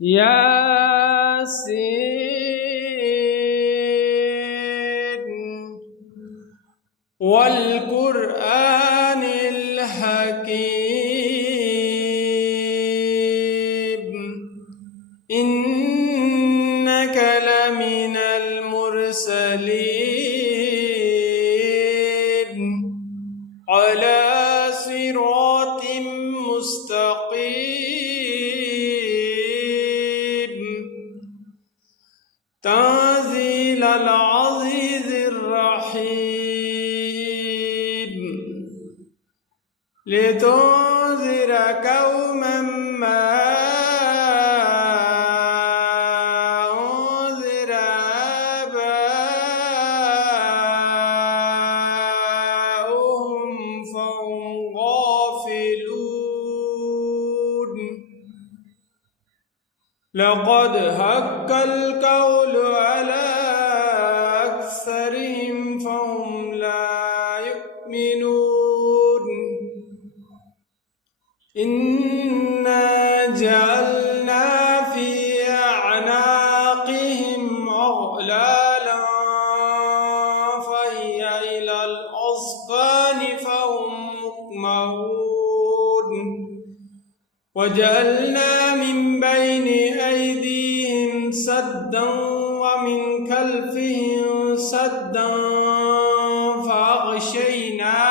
ياسين والقرآن الحكيم إنك لمن المرسلين على صراط مستقيم تنزيل العزيز الرحيم لتنذر قوما ما أنذر آباؤهم فهم غافلون لقد حق القول على أكثرهم فهم لا يؤمنون إنا جعلنا في أعناقهم أغلالا فهي إلى الأذقان فهم مقمحون وجعلنا من بين أيديهم سدا ومن خلفهم سدا فأغشيناهم